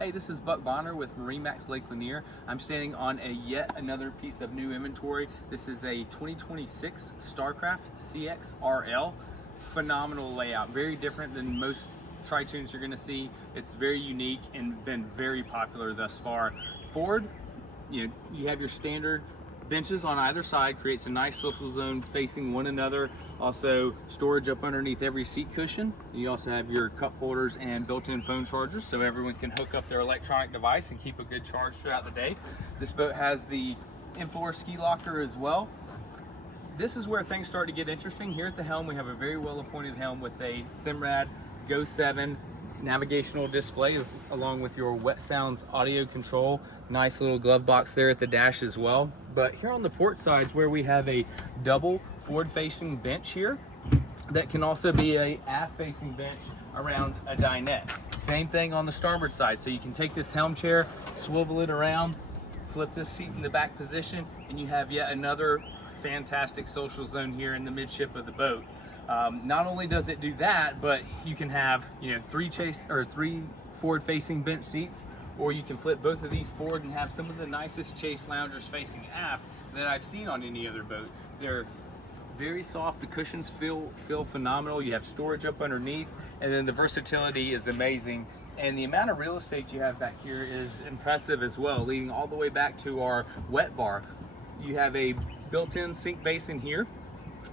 Hey, this is Buck Bonner with MarineMax Lake Lanier. I'm standing on yet another piece of new inventory. This is a 2026 Starcraft CX RL. Phenomenal layout, very different than most Tritoons you're going to see. It's very unique and been very popular thus far. Forward, you have your standard benches on either side, creates a nice social zone facing one another. Also storage up underneath every seat cushion. You also have your cup holders and built-in phone chargers so everyone can hook up their electronic device and keep a good charge throughout the day. This boat has the in-floor ski locker as well. This is where things start to get interesting. Here at the helm we have a very well appointed helm with a Simrad Go 7 navigational display along with your Wet Sounds audio control. Nice little glove box there at the dash as well. But here on the port sides where we have a double forward facing bench here that can also be a aft facing bench around a dinette. Same thing on the starboard side, so you can take this helm chair, swivel it around, flip this seat in the back position, and you have yet another fantastic social zone here in the midship of the boat. Not only does it do that, but you can have three forward-facing bench seats, or you can flip both of these forward and have some of the nicest chase loungers facing aft that I've seen on any other boat. They're very soft. The cushions feel phenomenal. You have storage up underneath, and then the versatility is amazing. And the amount of real estate you have back here is impressive as well, leading all the way back to our wet bar. You have a built-in sink basin here,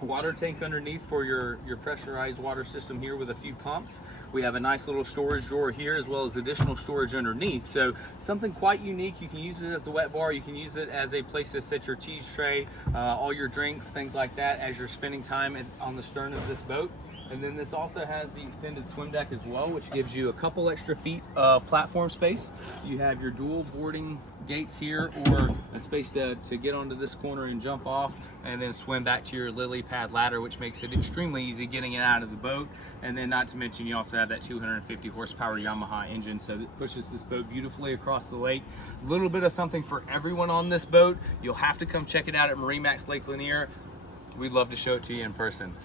water tank underneath for your pressurized water system here with a few pumps. We have a nice little storage drawer here as well as additional storage underneath. So something quite unique. You can use it as a wet bar. You can use it as a place to set your cheese tray, all your drinks, things like that as you're spending time on the stern of this boat. And then this also has the extended swim deck as well, which gives you a couple extra feet of platform space. You have your dual boarding gates here, or a space to get onto this corner and jump off and then swim back to your lily pad ladder, which makes it extremely easy getting it out of the boat. And then not to mention you also have that 250 horsepower Yamaha engine, so it pushes this boat beautifully across the lake. A little bit of something for everyone on this boat. You'll have to come check it out at MarineMax Lake Lanier. We'd love to show it to you in person.